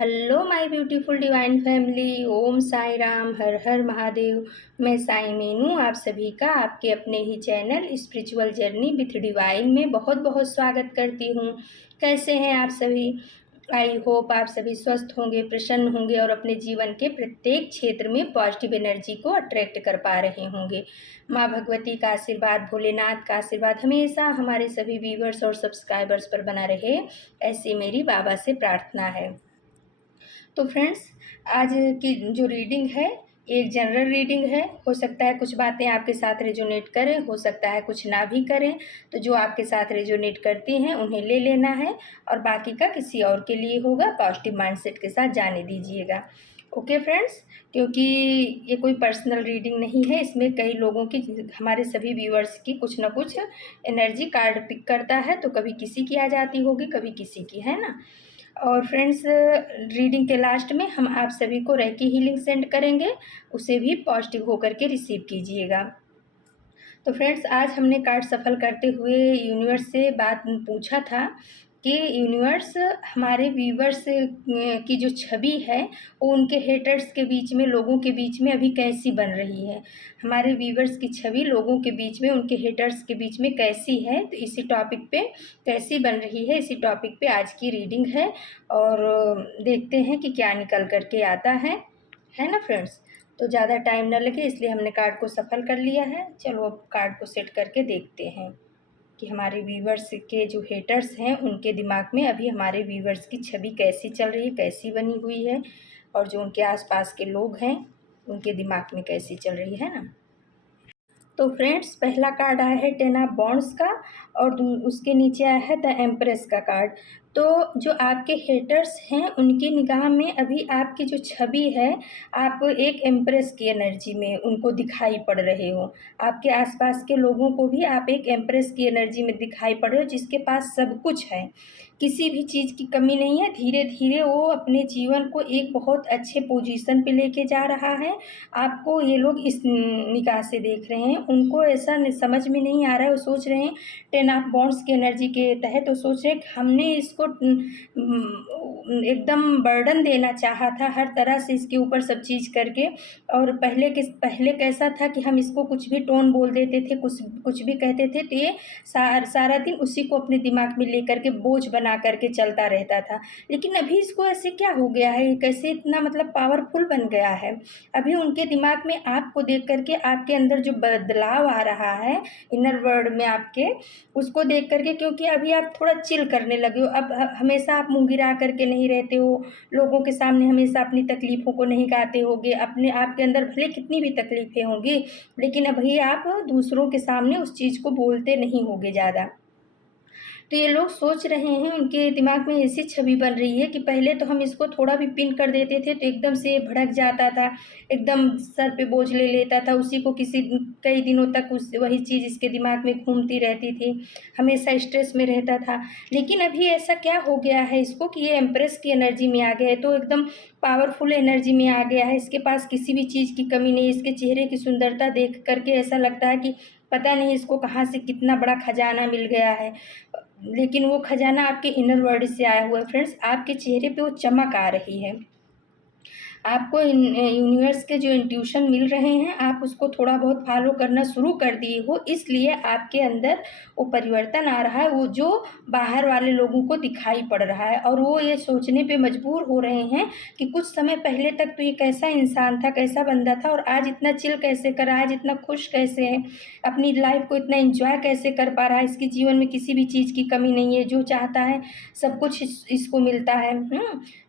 Hello my beautiful divine family. Om Sai Ram, Har Har Mahadev. मैं साई मीनू आप सभी का आपके अपने ही channel spiritual journey with divine में बहुत बहुत स्वागत करती हूँ। कैसे हैं आप सभी? आई होप आप सभी स्वस्थ होंगे, प्रसन्न होंगे और अपने जीवन के प्रत्येक क्षेत्र में पॉजिटिव एनर्जी को अट्रैक्ट कर पा रहे होंगे। माँ भगवती का आशीर्वाद, भोलेनाथ का आशीर्वाद हमेशा हमारे सभी व्यूवर्स और सब्सक्राइबर्स पर बना रहे, ऐसी मेरी बाबा से प्रार्थना है। तो फ्रेंड्स, आज की जो रीडिंग है एक जनरल रीडिंग है। हो सकता है कुछ बातें आपके साथ रेजोनेट करें, हो सकता है कुछ ना भी करें। तो जो आपके साथ रेजोनेट करती हैं उन्हें ले लेना है और बाकी का किसी और के लिए होगा। पॉजिटिव माइंडसेट के साथ जाने दीजिएगा। ओके फ्रेंड्स, क्योंकि ये कोई पर्सनल रीडिंग नहीं है, इसमें कई लोगों की, हमारे सभी व्यूअर्स की कुछ ना कुछ एनर्जी कार्ड पिक करता है। तो कभी किसी की आ जाती होगी, कभी किसी की, है ना। और फ्रेंड्स, रीडिंग के लास्ट में हम आप सभी को रेकी हीलिंग सेंड करेंगे, उसे भी पॉजिटिव होकर के रिसीव कीजिएगा। तो फ्रेंड्स, आज हमने कार्ड सफल करते हुए यूनिवर्स से बात पूछा था कि यूनिवर्स हमारे व्यूवर्स की जो छवि है वो उनके हेटर्स के बीच में, लोगों के बीच में अभी कैसी बन रही है। हमारे व्यूवर्स की छवि लोगों के बीच में, उनके हेटर्स के बीच में कैसी है, तो इसी टॉपिक पे कैसी बन रही है, इसी टॉपिक पे आज की रीडिंग है। और देखते हैं कि क्या निकल करके आता है ना फ्रेंड्स। तो ज़्यादा टाइम न लगे इसलिए हमने कार्ड को सफल कर लिया है। चलो अब कार्ड को सेट करके देखते हैं कि हमारे व्यूवर्स के जो हेटर्स हैं उनके दिमाग में अभी हमारे व्यूवर्स की छवि कैसी चल रही है, कैसी बनी हुई है, और जो उनके आसपास के लोग हैं उनके दिमाग में कैसी चल रही है ना। तो फ्रेंड्स, पहला कार्ड आया है 10 ऑफ वॉन्ड्स का और उसके नीचे आया है द एम्प्रेस का कार्ड। तो जो आपके हेटर्स हैं उनकी निगाह में अभी आपकी जो छवि है, आप एक एम्प्रेस की एनर्जी में उनको दिखाई पड़ रहे हो। आपके आसपास के लोगों को भी आप एक एम्प्रेस की एनर्जी में दिखाई पड़ रहे हो, जिसके पास सब कुछ है, किसी भी चीज़ की कमी नहीं है। धीरे धीरे वो अपने जीवन को एक बहुत अच्छे पोजीशन पे लेके जा रहा है। आपको ये लोग इस निगाह से देख रहे हैं, उनको ऐसा समझ में नहीं आ रहा है। वो सोच रहे हैं 10 ऑफ वॉन्ड्स की एनर्जी के तहत वो सोच रहे हैं कि हमने इसको एकदम बर्डन देना चाहा था हर तरह से इसके ऊपर सब चीज़ करके। और पहले कैसा था कि हम इसको कुछ भी टोन बोल देते थे, कुछ कुछ भी कहते थे, तो ये सारा दिन उसी को अपने दिमाग में लेकर के बोझ बना करके चलता रहता था। लेकिन अभी इसको ऐसे क्या हो गया है, कैसे इतना मतलब पावरफुल बन गया है। अभी उनके दिमाग में आपको देख करके, आपके अंदर जो बदलाव आ रहा है इनर वर्ल्ड में आपके, उसको देख करके, क्योंकि अभी आप थोड़ा चिल करने लगे हो। अब हमेशा आप मुँह गिरा करके नहीं रहते हो, लोगों के सामने हमेशा अपनी तकलीफ़ों को नहीं गाते होगे। अपने आपके अंदर भले कितनी भी तकलीफ़ें होंगी, लेकिन अभी आप दूसरों के सामने उस चीज़ को बोलते नहीं होगे ज़्यादा। तो ये लोग सोच रहे हैं, उनके दिमाग में ऐसी छवि बन रही है कि पहले तो हम इसको थोड़ा भी पिन कर देते थे तो एकदम से भड़क जाता था, एकदम सर पे बोझ ले लेता था, उसी को कई दिनों तक वही चीज़ इसके दिमाग में घूमती रहती थी, हमेशा स्ट्रेस में रहता था। लेकिन अभी ऐसा क्या हो गया है इसको कि ये एम्प्रेस की एनर्जी में आ गया है, तो एकदम पावरफुल एनर्जी में आ गया है। इसके पास किसी भी चीज़ की कमी नहीं। इसके चेहरे की सुंदरता देख करके ऐसा लगता है कि पता नहीं इसको कहाँ से कितना बड़ा खजाना मिल गया है। लेकिन वो खजाना आपके इनर वर्ल्ड से आया हुआ है फ्रेंड्स। आपके चेहरे पे वो चमक आ रही है। आपको यूनिवर्स के जो इंट्यूशन मिल रहे हैं, आप उसको थोड़ा बहुत फॉलो करना शुरू कर दिए हो, इसलिए आपके अंदर वो परिवर्तन आ रहा है, वो जो बाहर वाले लोगों को दिखाई पड़ रहा है। और वो ये सोचने पे मजबूर हो रहे हैं कि कुछ समय पहले तक तो ये कैसा इंसान था, कैसा बंदा था, और आज इतना चिल कैसे कर रहा है, आज इतना खुश कैसे है, अपनी लाइफ को इतना एंजॉय कैसे कर पा रहा है। इसके जीवन में किसी भी चीज़ की कमी नहीं है, जो चाहता है सब कुछ इसको मिलता है।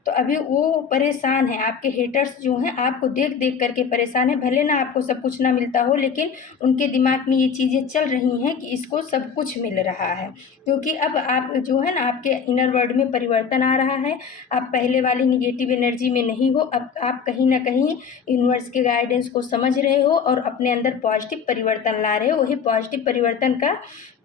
तो अभी वो परेशान है। आपके हेटर्स जो हैं आपको देख देख करके परेशान है। भले ना आपको सब कुछ ना मिलता हो, लेकिन उनके दिमाग में ये चीज़ें चल रही हैं कि इसको सब कुछ मिल रहा है, क्योंकि अब आप जो है ना, आपके इनर वर्ल्ड में परिवर्तन आ रहा है। आप पहले वाली निगेटिव एनर्जी में नहीं हो। अब आप कहीं ना कहीं यूनिवर्स के गाइडेंस को समझ रहे हो और अपने अंदर पॉजिटिव परिवर्तन ला रहे हो। वही पॉजिटिव परिवर्तन का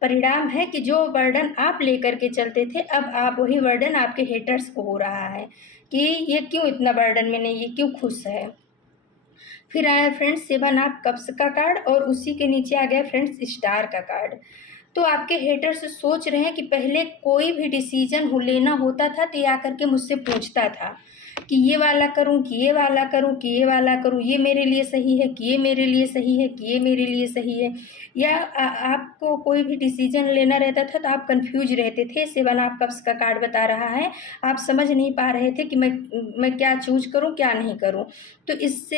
परिणाम है कि जो बर्डन आप लेकर के चलते थे, अब आप वही बर्डन आपके हेटर्स को हो रहा है कि ये क्यों इतना बर्डन में नहीं, ये क्यों खुश है। फिर आया फ्रेंड्स 7 ऑफ कप्स का कार्ड और उसी के नीचे आ गया फ्रेंड्स स्टार का कार्ड। तो आपके हेटर्स सोच रहे हैं कि पहले कोई भी डिसीजन लेना होता था तो ये आकर के मुझसे पूछता था कि ये वाला करूं कि ये वाला करूं कि ये वाला करूं, ये मेरे लिए सही है कि ये मेरे लिए सही है कि ये मेरे लिए सही है। या आपको कोई भी डिसीजन लेना रहता था तो आप कंफ्यूज रहते थे। 7 ऑफ कप्स का कार्ड बता रहा है, आप समझ नहीं पा रहे थे कि मैं क्या चूज करूं क्या नहीं करूं। तो इससे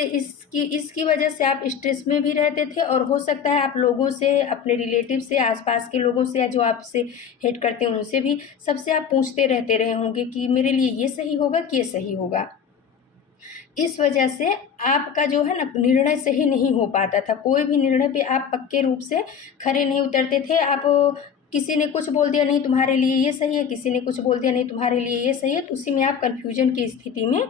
इसकी वजह से आप स्ट्रेस में भी रहते थे, और हो सकता है आप लोगों से, अपने रिलेटिव से, आसपास के लोगों से, या जो आपसे हेट करते हैं उनसे भी, सबसे आप पूछते रहते रहे होंगे कि मेरे लिए ये सही होगा कि ये सही होगा। इस वजह से आपका जो है ना निर्णय सही नहीं हो पाता था। कोई भी निर्णय पे आप पक्के रूप से खरे नहीं उतरते थे। आप किसी ने कुछ बोल दिया, नहीं तुम्हारे लिए ये सही है, किसी ने कुछ बोल दिया, नहीं तुम्हारे लिए ये सही है, तो उसी में आप कन्फ्यूजन की स्थिति में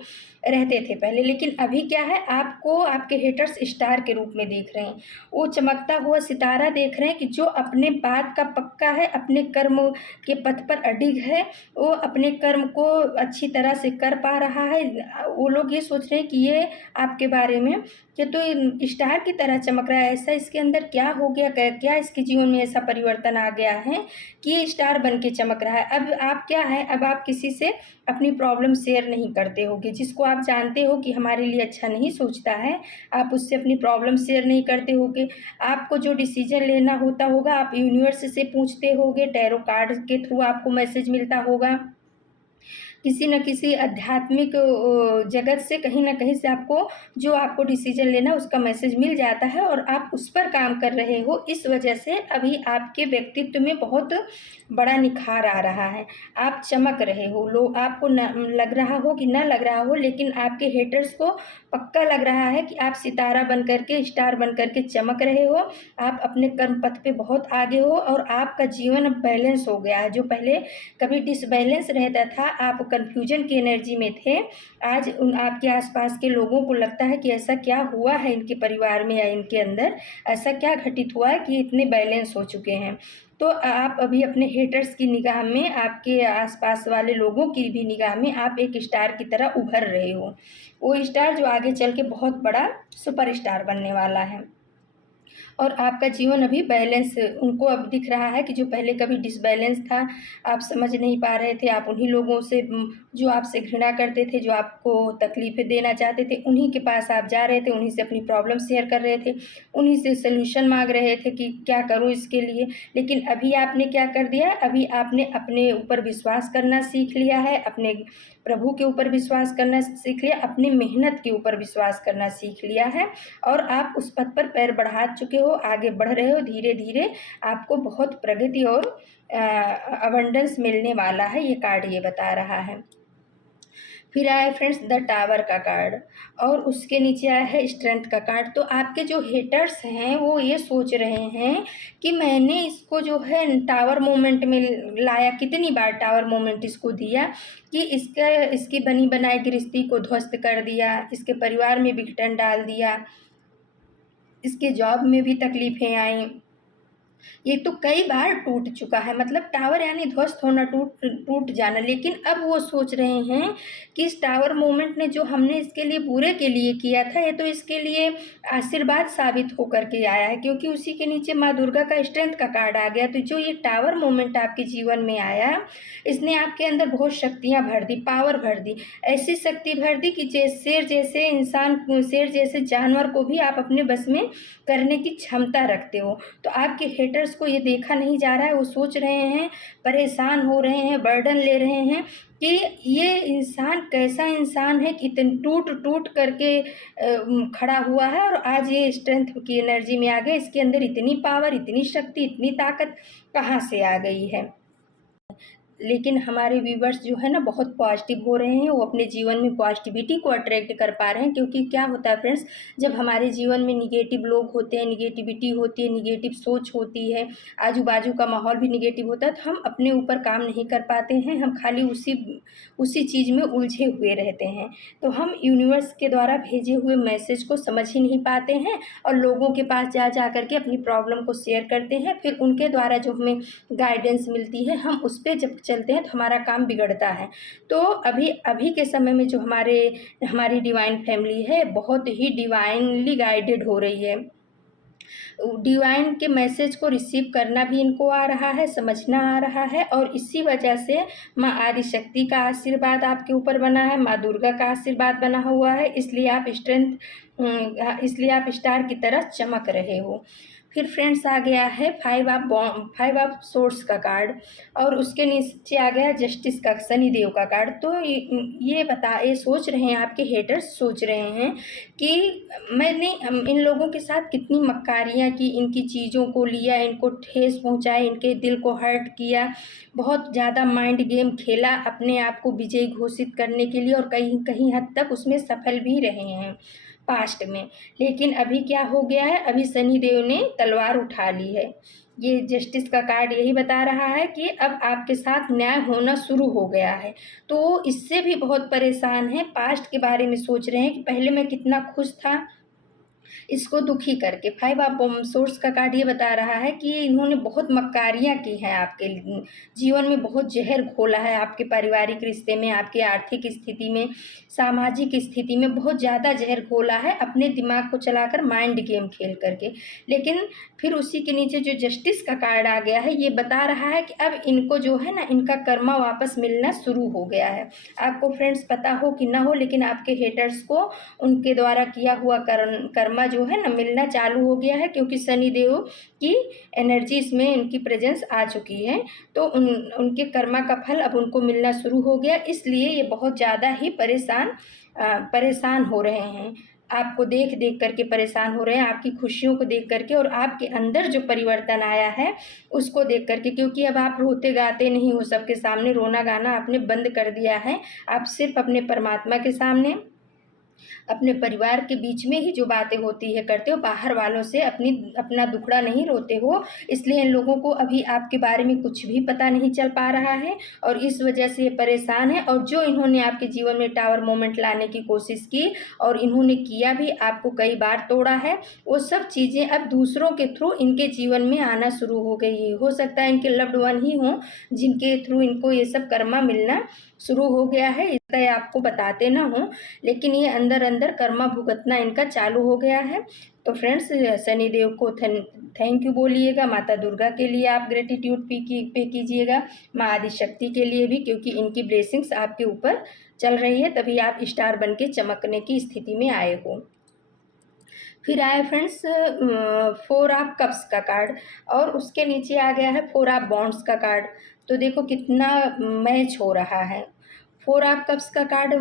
रहते थे पहले। लेकिन अभी क्या है, आपको आपके हेटर्स स्टार के रूप में देख रहे हैं। वो चमकता हुआ सितारा देख रहे हैं कि जो अपने बात का पक्का है, अपने कर्म के पथ पर अडिग है, वो अपने कर्म को अच्छी तरह से कर पा रहा है। वो लोग ये सोच रहे हैं कि ये आपके बारे में कि तो स्टार की तरह चमक रहा है, ऐसा इसके अंदर क्या हो गया, क्या इसके जीवन में ऐसा परिवर्तन आ गया है कि ये स्टार बन के चमक रहा है। अब आप क्या है, अब आप किसी से अपनी प्रॉब्लम शेयर नहीं करते होगे। जिसको आप जानते हो कि हमारे लिए अच्छा नहीं सोचता है, आप उससे अपनी प्रॉब्लम शेयर नहीं करते होगे। आपको जो डिसीजन लेना होता होगा, आप यूनिवर्स से पूछते होगे, टैरो कार्ड के थ्रू आपको मैसेज मिलता होगा, किसी न किसी आध्यात्मिक जगत से, कहीं ना कहीं से आपको जो आपको डिसीजन लेना उसका मैसेज मिल जाता है, और आप उस पर काम कर रहे हो। इस वजह से अभी आपके व्यक्तित्व में बहुत बड़ा निखार आ रहा है। आप चमक रहे हो, लोग आपको न लग रहा हो कि न लग रहा हो, लेकिन आपके हेटर्स को पक्का लग रहा है कि आप सितारा बन करके, स्टार बन करके चमक रहे हो। आप अपने कर्म पथ पे बहुत आगे हो, और आपका जीवन अब बैलेंस हो गया है। जो पहले कभी डिसबैलेंस रहता था, आप कन्फ्यूजन की एनर्जी में थे, आज उन आपके आसपास के लोगों को लगता है कि ऐसा क्या हुआ है इनके परिवार में या इनके अंदर, ऐसा क्या घटित हुआ है कि इतने बैलेंस हो चुके हैं। तो आप अभी अपने हेटर्स की निगाह में, आपके आसपास वाले लोगों की भी निगाह में आप एक स्टार की तरह उभर रहे हो। वो स्टार जो आगे चल के बहुत बड़ा सुपर स्टार बनने वाला है। और आपका जीवन अभी बैलेंस उनको अब दिख रहा है कि जो पहले कभी डिसबैलेंस था, आप समझ नहीं पा रहे थे, आप उन्हीं लोगों से जो आपसे घृणा करते थे, जो आपको तकलीफ़ें देना चाहते थे, उन्हीं के पास आप जा रहे थे, उन्हीं से अपनी प्रॉब्लम शेयर कर रहे थे, उन्हीं से सॉल्यूशन मांग रहे थे कि क्या करूँ इसके लिए। लेकिन अभी आपने क्या कर दिया, अभी आपने अपने ऊपर विश्वास करना सीख लिया है, अपने प्रभु के ऊपर विश्वास करना सीख लिया, अपनी मेहनत के ऊपर विश्वास करना सीख लिया है, और आप उस पथ पर पैर बढ़ा चुके हो, आगे बढ़ रहे हो। धीरे धीरे आपको बहुत प्रगति और अबंडेंस मिलने वाला है, ये कार्ड ये बता रहा है। फिर आया है फ्रेंड्स द टावर का कार्ड, और उसके नीचे आया है स्ट्रेंथ का कार्ड। तो आपके जो हेटर्स हैं वो ये सोच रहे हैं कि मैंने इसको जो है टावर मोमेंट में लाया, कितनी बार टावर मोमेंट इसको दिया कि इसकी बनी बनाई गृहस्थी को ध्वस्त कर दिया, इसके परिवार में विघटन डाल दिया, इसके जॉब में भी तकलीफ़ें आई। ये तो कई बार टूट चुका है, मतलब टावर यानी ध्वस्त होना, टूट टूट जाना। लेकिन अब वो सोच रहे हैं कि इस टावर मूवमेंट ने जो हमने इसके लिए बुरे के लिए किया था, ये तो इसके लिए आशीर्वाद साबित होकर के आया है, क्योंकि उसी के नीचे माँ दुर्गा का स्ट्रेंथ का कार्ड आ गया। तो जो ये टावर मूवमेंट आपके जीवन में आया, इसने आपके अंदर बहुत शक्तियाँ भर दी, पावर भर दी, ऐसी शक्ति भर दी कि शेर जैसे इंसान, शेर जैसे जानवर को भी आप अपने बस में करने की क्षमता रखते हो। तो आपके हेटर्स को ये देखा नहीं जा रहा है, वो सोच रहे हैं, परेशान हो रहे हैं, बर्डन ले रहे हैं कि ये इंसान कैसा इंसान है कि इतने टूट टूट करके खड़ा हुआ है, और आज ये स्ट्रेंथ की एनर्जी में आ गया। इसके अंदर इतनी पावर, इतनी शक्ति, इतनी ताकत कहाँ से आ गई है। लेकिन हमारे व्यूवर्स जो है ना बहुत पॉजिटिव हो रहे हैं, वो अपने जीवन में पॉजिटिविटी को अट्रैक्ट कर पा रहे हैं। क्योंकि क्या होता है फ्रेंड्स, जब हमारे जीवन में निगेटिव लोग होते हैं, निगेटिविटी होती है, निगेटिव सोच होती है, आजू बाजू का माहौल भी निगेटिव होता है, तो हम अपने ऊपर काम नहीं कर पाते हैं, हम खाली उसी चीज़ में उलझे हुए रहते हैं। तो हम यूनिवर्स के द्वारा भेजे हुए मैसेज को समझ ही नहीं पाते हैं, और लोगों के पास जा कर के अपनी प्रॉब्लम को शेयर करते हैं। फिर उनके द्वारा जो हमें गाइडेंस मिलती है, हम उस पर जब चलते हैं तो हमारा काम बिगड़ता है। तो अभी के समय में जो हमारी डिवाइन फैमिली है, बहुत ही डिवाइनली गाइडेड हो रही है। डिवाइन के मैसेज को रिसीव करना भी इनको आ रहा है, समझना आ रहा है, और इसी वजह से माँ आदिशक्ति का आशीर्वाद आपके ऊपर बना है, माँ दुर्गा का आशीर्वाद बना हुआ है, इसलिए आप स्टार की तरह चमक रहे हो। फिर फ्रेंड्स आ गया है फाइव ऑफ सोर्स का कार्ड, और उसके नीचे आ गया जस्टिस का, शनिदेव का कार्ड। तो ये सोच रहे हैं, आपके हेटर्स सोच रहे हैं कि मैंने इन लोगों के साथ कितनी मक्कारियाँ की, इनकी चीज़ों को लिया, इनको ठेस पहुंचाए, इनके दिल को हर्ट किया, बहुत ज़्यादा माइंड गेम खेला अपने आप को विजयी घोषित करने के लिए, और कहीं कहीं हद तक उसमें सफल भी रहे हैं पास्ट में। लेकिन अभी क्या हो गया है, अभी शनिदेव ने तलवार उठा ली है। ये जस्टिस का कार्ड यही बता रहा है कि अब आपके साथ न्याय होना शुरू हो गया है। तो इससे भी बहुत परेशान है, पास्ट के बारे में सोच रहे हैं कि पहले मैं कितना खुश था, इसको दुखी करके। फाइव ऑफ सोर्स का कार्ड ये बता रहा है कि इन्होंने बहुत मक्कारियाँ की हैं, आपके जीवन में बहुत जहर घोला है, आपके पारिवारिक रिश्ते में, आपकी आर्थिक स्थिति में, सामाजिक स्थिति में बहुत ज़्यादा जहर घोला है, अपने दिमाग को चलाकर माइंड गेम खेल करके। लेकिन फिर उसी के नीचे जो जस्टिस का कार्ड आ गया है, ये बता रहा है कि अब इनको जो है ना, इनका कर्मा वापस मिलना शुरू हो गया है। आपको फ्रेंड्स पता हो कि ना हो, लेकिन आपके हेटर्स को उनके द्वारा किया हुआ कर्मा जो है ना, मिलना चालू हो गया है, क्योंकि शनिदेव की एनर्जी इसमें, इनकी प्रेजेंस आ चुकी है। तो उनके कर्मा का फल अब उनको मिलना शुरू हो गया, इसलिए ये बहुत ज़्यादा ही परेशान हो रहे हैं। आपको देख देख करके परेशान हो रहे हैं, आपकी खुशियों को देख करके, और आपके अंदर जो परिवर्तन आया है उसको देख करके, क्योंकि अब आप रोते गाते नहीं हो सबके सामने, रोना गाना आपने बंद कर दिया है। आप सिर्फ अपने परमात्मा के सामने, अपने परिवार के बीच में ही जो बातें होती है करते हो, बाहर वालों से अपना दुखड़ा नहीं रोते हो। इसलिए इन लोगों को अभी आपके बारे में कुछ भी पता नहीं चल पा रहा है, और इस वजह से ये परेशान है। और जो इन्होंने आपके जीवन में टावर मोमेंट लाने की कोशिश की, और इन्होंने किया भी, आपको कई बार तोड़ा है, वो सब चीज़ें अब दूसरों के थ्रू इनके जीवन में आना शुरू हो गई है। हो सकता है इनके लव्ड वन ही हों जिनके थ्रू इनको ये सब कर्मा मिलना शुरू हो गया है, इसका ये आपको बताते ना हो, लेकिन ये अंदर अंदर कर्मा भुगतना इनका चालू हो गया है। तो फ्रेंड्स, शनिदेव को थैंक यू बोलिएगा, माता दुर्गा के लिए आप ग्रेटिट्यूड पे कीजिएगा, माँ आदिशक्ति के लिए भी, क्योंकि इनकी ब्लेसिंग्स आपके ऊपर चल रही है, तभी आप स्टार बन के चमकने की स्थिति में आए हो। फिर आए फ्रेंड्स फोर ऑफ कप्स का कार्ड, और उसके नीचे आ गया है फोर ऑफ बॉन्ड्स का कार्ड। तो देखो कितना मैच हो रहा है। फोर ऑफ कप्स का कार्ड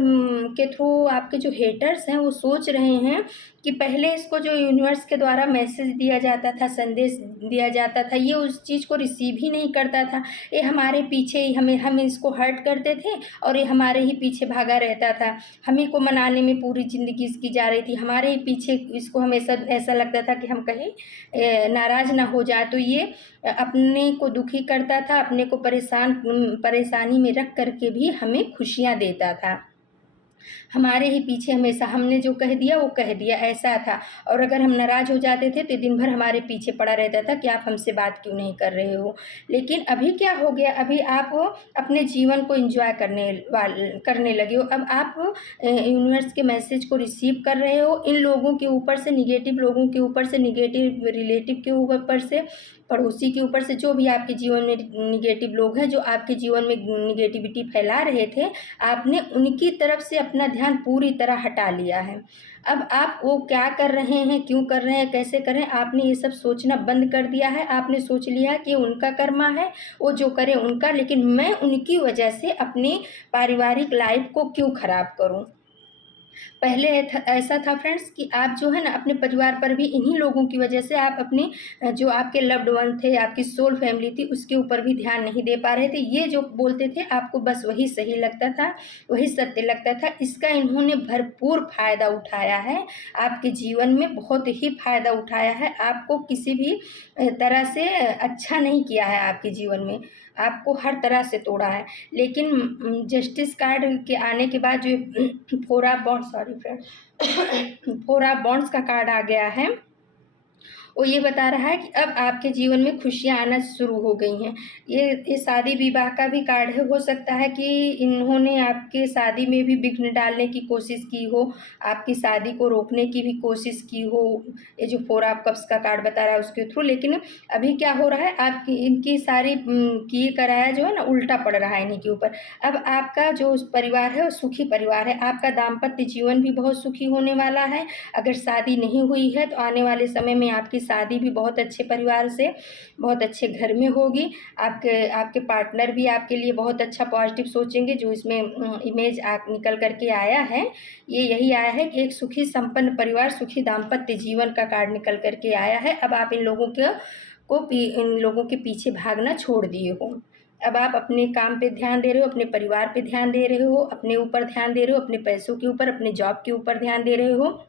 के थ्रू आपके जो हेटर्स हैं वो सोच रहे हैं कि पहले इसको जो यूनिवर्स के द्वारा मैसेज दिया जाता था, संदेश दिया जाता था, ये उस चीज़ को रिसीव ही नहीं करता था। ये हमारे पीछे ही, हम इसको हर्ट करते थे, और ये हमारे ही पीछे भागा रहता था। हमें को मनाने में पूरी ज़िंदगी इसकी जा रही थी, हमारे ही पीछे इसको हमेशा ऐसा लगता था कि हम कहीं नाराज़ ना हो जाए। तो ये अपने को दुखी करता था, अपने को परेशानी में रख करके भी हमें खुशियाँ देता था। हमारे ही पीछे हमेशा, हमने जो कह दिया वो कह दिया, ऐसा था। और अगर हम नाराज़ हो जाते थे तो दिन भर हमारे पीछे पड़ा रहता था कि आप हमसे बात क्यों नहीं कर रहे हो। लेकिन अभी क्या हो गया, अभी आप अपने जीवन को एंजॉय करने लगे हो। अब आप यूनिवर्स के मैसेज को रिसीव कर रहे हो। इन लोगों के ऊपर से, निगेटिव लोगों के ऊपर से, निगेटिव रिलेटिव के ऊपर से, पड़ोसी के ऊपर से, जो भी आपके जीवन में निगेटिव लोग हैं, जो आपके जीवन में निगेटिविटी फैला रहे थे, आपने उनकी तरफ से अपना ध्यान पूरी तरह हटा लिया है। अब आप वो क्या कर रहे हैं, क्यों कर रहे हैं, कैसे कर रहे हैं, आपने ये सब सोचना बंद कर दिया है। आपने सोच लिया कि उनका कर्मा है, वो जो करे उनका, लेकिन मैं उनकी वजह से अपनी पारिवारिक लाइफ को क्यों खराब करूं। पहले ऐसा था फ्रेंड्स कि आप जो है ना, अपने परिवार पर भी इन्हीं लोगों की वजह से आप अपने जो आपके लव्ड वन थे, आपकी सोल फैमिली थी, उसके ऊपर भी ध्यान नहीं दे पा रहे थे। ये जो बोलते थे आपको बस वही सही लगता था, वही सत्य लगता था। इसका इन्होंने भरपूर फायदा उठाया है, आपके जीवन में बहुत ही फायदा उठाया है। आपको किसी भी तरह से अच्छा नहीं किया है, आपके जीवन में आपको हर तरह से तोड़ा है। लेकिन जस्टिस कार्ड के आने के बाद जो फोर ऑफ बॉन्ड्स का कार्ड आ गया है, वो ये बता रहा है कि अब आपके जीवन में खुशियाँ आना शुरू हो गई हैं। ये शादी विवाह का भी कार्ड है। हो सकता है कि इन्होंने आपके शादी में भी विघ्न डालने की कोशिश की हो, आपकी शादी को रोकने की भी कोशिश की हो, ये जो 4 ऑफ कप्स का कार्ड बता रहा है उसके थ्रू। लेकिन अभी क्या हो रहा है, आपकी इनकी सारी किए कराया जो है ना उल्टा पड़ रहा है इन्हीं के ऊपर। अब आपका जो परिवार है वो सुखी परिवार है, आपका दाम्पत्य जीवन भी बहुत सुखी होने वाला है। अगर शादी नहीं हुई है तो आने वाले समय में आपकी शादी भी बहुत अच्छे परिवार से, बहुत अच्छे घर में होगी। आपके पार्टनर भी आपके लिए बहुत अच्छा पॉजिटिव सोचेंगे। जो इसमें इमेज आप निकल करके आया है, ये यही आया है कि एक सुखी संपन्न परिवार, सुखी दाम्पत्य जीवन का कार्ड निकल करके आया है। अब आप इन लोगों के पीछे भागना छोड़ दिए हो। अब आप अपने काम पे ध्यान दे रहे हो, अपने परिवार पे ध्यान दे रहे हो, अपने ऊपर ध्यान दे रहे हो, अपने पैसों के ऊपर, अपने जॉब के ऊपर ध्यान दे रहे हो।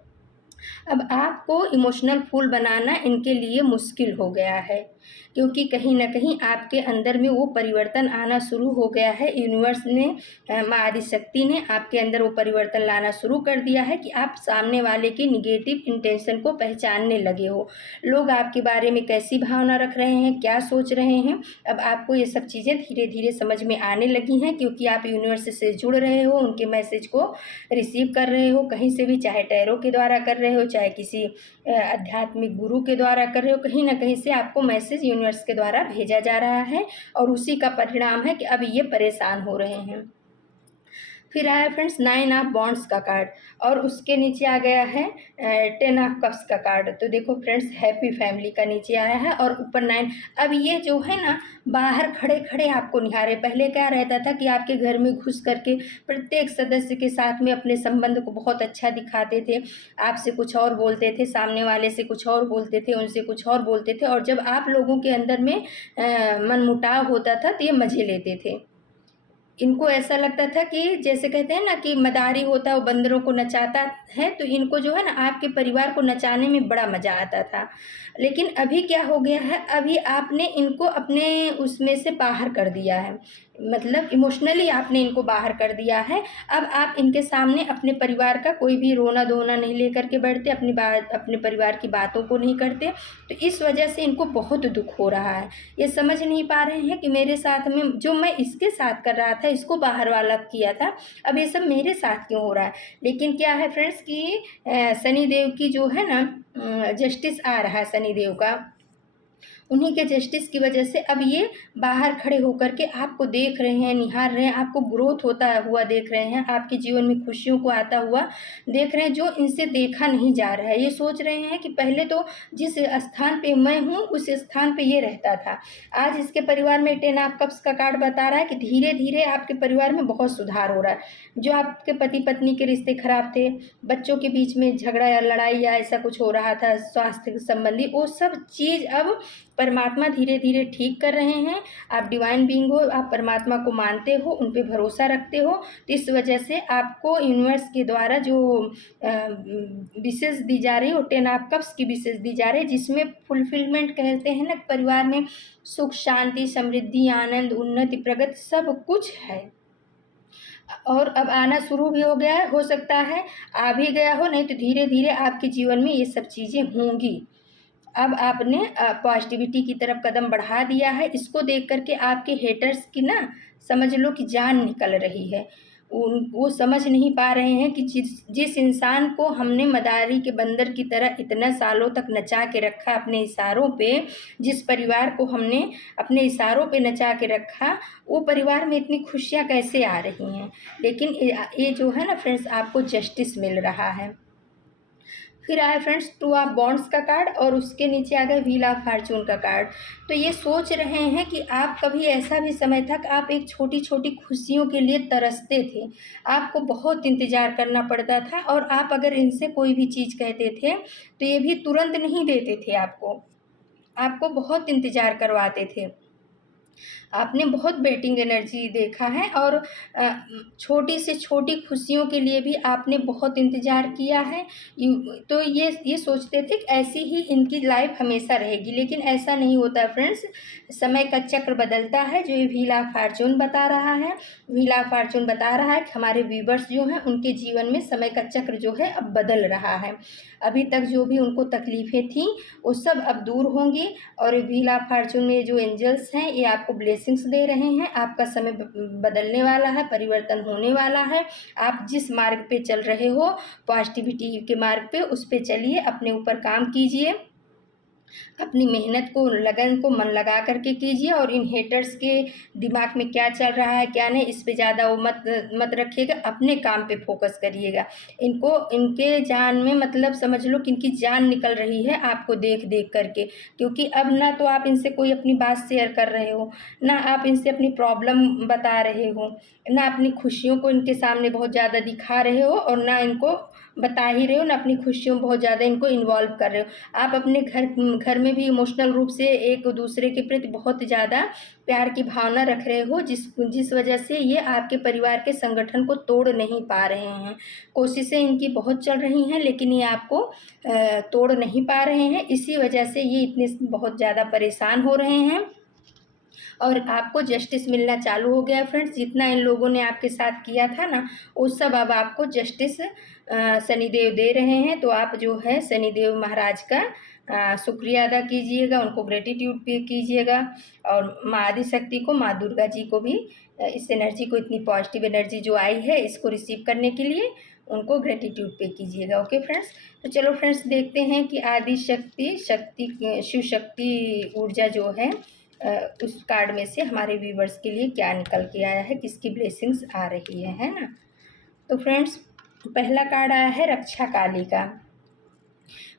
अब आपको इमोशनल फूल बनाना इनके लिए मुश्किल हो गया है, क्योंकि कहीं न कहीं आपके अंदर में वो परिवर्तन आना शुरू हो गया है। यूनिवर्स ने, माँ आदिशक्ति ने आपके अंदर वो परिवर्तन लाना शुरू कर दिया है कि आप सामने वाले की नेगेटिव इंटेंशन को पहचानने लगे हो। लोग आपके बारे में कैसी भावना रख रहे हैं, क्या सोच रहे हैं, अब आपको ये सब चीज़ें धीरे-धीरे समझ में आने लगी हैं, क्योंकि आप यूनिवर्स से जुड़ रहे हो, उनके मैसेज को रिसीव कर रहे हो कहीं से भी, चाहे टैरो के द्वारा कर रहे हो, चाहे किसी आध्यात्मिक गुरु के द्वारा कर रहे हो। कहीं ना कहीं से आपको मैसेज यूनिवर्स के द्वारा भेजा जा रहा है और उसी का परिणाम है कि अब ये परेशान हो रहे हैं। फिर आया फ्रेंड्स 9 ऑफ बॉन्ड्स का कार्ड और उसके नीचे आ गया है 10 ऑफ कप्स का कार्ड। तो देखो फ्रेंड्स, हैप्पी फैमिली का नीचे आया है और ऊपर 9। अब ये जो है ना, बाहर खड़े खड़े आपको निहारे। पहले क्या रहता था कि आपके घर में घुस करके प्रत्येक सदस्य के साथ में अपने संबंध को बहुत अच्छा दिखाते थे। आपसे कुछ और बोलते थे, सामने वाले से कुछ और बोलते थे, उनसे कुछ और बोलते थे, और जब आप लोगों के अंदर में मनमुटाव होता था तो ये मज़े लेते थे। इनको ऐसा लगता था कि जैसे कहते हैं ना कि मदारी होता है वो बंदरों को नचाता है, तो इनको जो है ना आपके परिवार को नचाने में बड़ा मज़ा आता था। लेकिन अभी क्या हो गया है, अभी आपने इनको अपने उसमें से बाहर कर दिया है, मतलब इमोशनली आपने इनको बाहर कर दिया है। अब आप इनके सामने अपने परिवार का कोई भी रोना धोना नहीं लेकर के बैठते, अपने परिवार की बातों को नहीं करते। तो इस वजह से इनको बहुत दुख हो रहा है। ये समझ नहीं पा रहे हैं कि मेरे साथ में जो मैं इसके साथ कर रहा था, इसको बाहर वाला किया था, अब ये सब मेरे साथ क्यों हो रहा है। लेकिन क्या है फ्रेंड्स कि शनि देव की जो है ना जस्टिस आ रहा है, शनि देव का, उन्हीं के जस्टिस की वजह से अब ये बाहर खड़े होकर के आपको देख रहे हैं, निहार रहे हैं, आपको ग्रोथ होता हुआ देख रहे हैं, आपके जीवन में खुशियों को आता हुआ देख रहे हैं, जो इनसे देखा नहीं जा रहा है। ये सोच रहे हैं कि पहले तो जिस स्थान पे मैं हूँ उस स्थान पे ये रहता था। आज इसके परिवार में 10 ऑफ कप्स का कार्ड बता रहा है कि धीरे धीरे आपके परिवार में बहुत सुधार हो रहा है। जो आपके पति पत्नी के रिश्ते खराब थे, बच्चों के बीच में झगड़ा या लड़ाई या ऐसा कुछ हो रहा था स्वास्थ्य संबंधी, वो सब चीज़ अब परमात्मा धीरे धीरे ठीक कर रहे हैं। आप डिवाइन बीइंग हो, आप परमात्मा को मानते हो, उन पे भरोसा रखते हो, तो इस वजह से आपको यूनिवर्स के द्वारा जो विशेष दी जा रही है, 10 ऑफ कप्स की विशेष दी जा रही है, जिसमें फुलफिलमेंट कहते हैं ना, परिवार में सुख शांति समृद्धि आनंद उन्नति प्रगति सब कुछ है। और अब आना शुरू भी हो गया है, हो सकता है आ भी गया हो, नहीं तो धीरे धीरे आपके जीवन में ये सब चीज़ें होंगी। अब आपने पॉजिटिविटी की तरफ कदम बढ़ा दिया है। इसको देख करके आपके हेटर्स की ना समझ लो कि जान निकल रही है। वो समझ नहीं पा रहे हैं कि जिस इंसान को हमने मदारी के बंदर की तरह इतना सालों तक नचा के रखा अपने इशारों पे, जिस परिवार को हमने अपने इशारों पे नचा के रखा, वो परिवार में इतनी खुशियाँ कैसे आ रही हैं। लेकिन ये जो है ना फ्रेंड्स, आपको जस्टिस मिल रहा है। फिर आया फ्रेंड्स 2 ऑफ बॉन्ड्स का कार्ड और उसके नीचे आ गया व्हील ऑफ फॉर्चून का कार्ड। तो ये सोच रहे हैं कि आप कभी ऐसा भी समय था कि आप एक छोटी छोटी खुशियों के लिए तरसते थे, आपको बहुत इंतज़ार करना पड़ता था, और आप अगर इनसे कोई भी चीज़ कहते थे तो ये भी तुरंत नहीं देते थे आपको बहुत इंतज़ार करवाते थे। आपने बहुत बेटिंग एनर्जी देखा है और छोटी से छोटी खुशियों के लिए भी आपने बहुत इंतज़ार किया है। तो ये सोचते थे कि ऐसी ही इनकी लाइफ हमेशा रहेगी, लेकिन ऐसा नहीं होता फ्रेंड्स। समय का चक्र बदलता है, जो ये व्हील ऑफ फॉर्च्यून बता रहा है। व्हील ऑफ फॉर्च्यून बता रहा है कि हमारे व्यूवर्स जो हैं उनके जीवन में समय का चक्र जो है अब बदल रहा है। अभी तक जो भी उनको तकलीफ़ें थीं वो सब अब दूर होंगी, और व्हील ऑफ फॉर्च्यून में जो एंजल्स हैं ये आपको ब्लेसिंग्स दे रहे हैं। आपका समय बदलने वाला है, परिवर्तन होने वाला है। आप जिस मार्ग पे चल रहे हो, पॉजिटिविटी के मार्ग पे, उस पे चलिए, अपने ऊपर काम कीजिए, अपनी मेहनत को, लगन को मन लगा करके कीजिए, और इन हेटर्स के दिमाग में क्या चल रहा है क्या नहीं, इस पे ज़्यादा वो मत रखिएगा। अपने काम पे फोकस करिएगा। इनको, इनके जान में मतलब समझ लो कि इनकी जान निकल रही है आपको देख देख करके, क्योंकि अब ना तो आप इनसे कोई अपनी बात शेयर कर रहे हो, ना आप इनसे अपनी प्रॉब्लम बता रहे हो, ना अपनी खुशियों को इनके सामने बहुत ज़्यादा दिखा रहे हो, और ना इनको बता ही रहे हो, ना अपनी खुशियों में बहुत ज़्यादा इनको इन्वॉल्व कर रहे हो। आप अपने घर में भी इमोशनल रूप से एक दूसरे के प्रति बहुत ज़्यादा प्यार की भावना रख रहे हो, जिस वजह से ये आपके परिवार के संगठन को तोड़ नहीं पा रहे हैं। कोशिशें इनकी बहुत चल रही हैं, लेकिन ये आपको तोड़ नहीं पा रहे हैं। इसी वजह से ये इतने बहुत ज़्यादा परेशान हो रहे हैं, और आपको जस्टिस मिलना चालू हो गया फ्रेंड्स। जितना इन लोगों ने आपके साथ किया था ना, वो सब अब आपको जस्टिस शनिदेव दे रहे हैं। तो आप जो है शनिदेव महाराज का शुक्रिया अदा कीजिएगा, उनको ग्रेटिट्यूड पे कीजिएगा, और माँ आदिशक्ति को, माँ दुर्गा जी को भी इस एनर्जी को, इतनी पॉजिटिव एनर्जी जो आई है इसको रिसीव करने के लिए उनको ग्रेटिट्यूड पे कीजिएगा। ओके फ्रेंड्स, तो चलो फ्रेंड्स देखते हैं कि आदिशक्ति, शिव शक्ति ऊर्जा जो है उस कार्ड में से हमारे व्यूवर्स के लिए क्या निकल के आया है, किसकी ब्लेसिंग्स आ रही है ना। तो फ्रेंड्स पहला कार्ड आया है रक्षा काली का।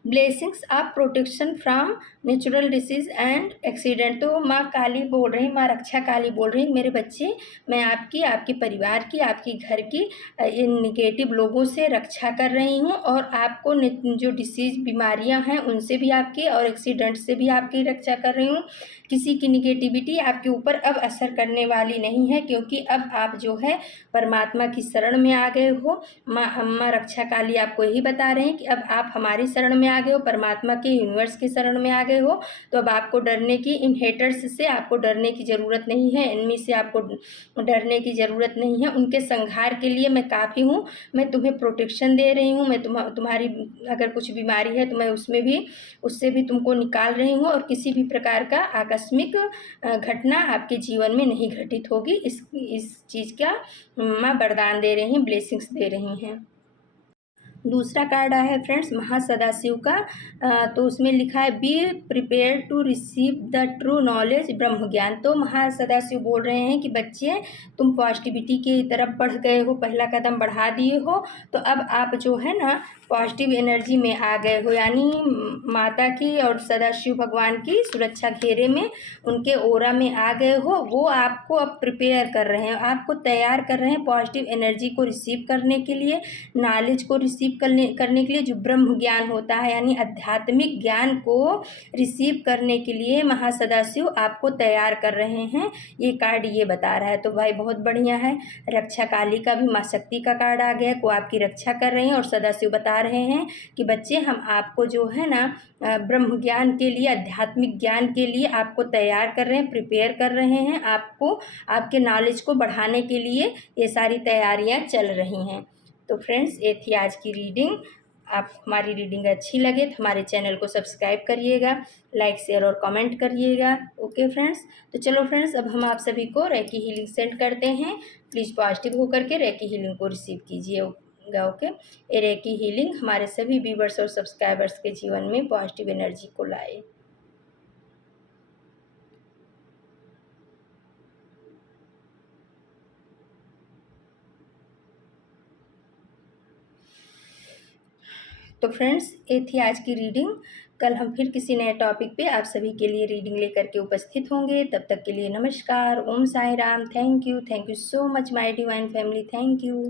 Blessings of protection from natural disease and accident. तो माँ काली बोल रही, माँ रक्षा काली बोल रही, मेरे बच्चे, मैं आपकी, आपके परिवार की, आपकी घर की इन निगेटिव लोगों से रक्षा कर रही हूँ, और आपको जो डिसीज बीमारियाँ हैं उनसे भी आपकी, और एक्सीडेंट से भी आपकी रक्षा कर रही हूँ। किसी की निगेटिविटी आपके ऊपर अब असर करने वाली नहीं है, क्योंकि अब आप जो है परमात्मा की शरण में आ गए हो। माँ रक्षा काली आपको यही बता रहे हैं कि अब आप हमारी शरण में आ गए हो, परमात्मा के, यूनिवर्स की शरण में आ गए हो। तो अब आपको डरने की, इन हेटर्स से आपको डरने की ज़रूरत नहीं है, एनिमी से आपको डरने की ज़रूरत नहीं है। उनके संहार के लिए मैं काफ़ी हूँ। मैं तुम्हें प्रोटेक्शन दे रही हूँ। मैं तुम्हारी अगर कुछ बीमारी है तो मैं उससे भी तुमको निकाल रही हूँ, और किसी भी प्रकार का आकस्मिक घटना आपके जीवन में नहीं घटित होगी। इस चीज़ का माँ वरदान दे रही हैं, ब्लेसिंग्स दे रही हैं। दूसरा कार्ड आया है फ्रेंड्स महासदाशिव का। तो उसमें लिखा है be prepare to receive the true knowledge, ब्रह्म ज्ञान। तो महासदाशिव बोल रहे हैं कि बच्चे, तुम पॉजिटिविटी की तरफ बढ़ गए हो, पहला कदम बढ़ा दिए हो, तो अब आप जो है ना पॉजिटिव एनर्जी में आ गए हो, यानी माता की और सदाशिव भगवान की सुरक्षा घेरे में, उनके ओरा में आ गए हो। वो आपको अब प्रिपेयर कर रहे हैं, आपको तैयार कर रहे हैं पॉजिटिव एनर्जी को रिसीव करने के लिए, नॉलेज को रिसीव करने के लिए, जो ब्रह्म ज्ञान होता है, यानी आध्यात्मिक ज्ञान को रिसीव करने के लिए महासदाशिव आपको तैयार कर रहे हैं। ये कार्ड ये बता रहा है। तो भाई बहुत बढ़िया है। रक्षा काली का भी माँ शक्ति का कार्ड आ गया, को आपकी रक्षा कर रहे हैं, और सदाशिव बता रहे हैं कि बच्चे, हम आपको जो है ना ब्रह्म ज्ञान के लिए, आध्यात्मिक ज्ञान के लिए आपको तैयार कर रहे हैं, प्रिपेयर कर रहे हैं। आपको आपके नॉलेज को बढ़ाने के लिए ये सारी तैयारियां चल रही हैं। तो फ्रेंड्स ये थी आज की रीडिंग। आप हमारी रीडिंग अच्छी लगे तो हमारे चैनल को सब्सक्राइब करिएगा, लाइक शेयर और कमेंट करिएगा। ओके फ्रेंड्स, तो चलो फ्रेंड्स, अब हम आप सभी को रेकी हीलिंग सेंड करते हैं। प्लीज़ पॉजिटिव होकर के रेकी हीलिंग को रिसीव कीजिएगा। ओके, ये रेकी हीलिंग हमारे सभी व्यूवर्स और सब्सक्राइबर्स के जीवन में पॉजिटिव एनर्जी को लाए। तो फ्रेंड्स ये थी आज की रीडिंग। कल हम फिर किसी नए टॉपिक पे आप सभी के लिए रीडिंग लेकर के उपस्थित होंगे। तब तक के लिए नमस्कार, Om Sai Ram. Thank you so much my divine family. Thank you.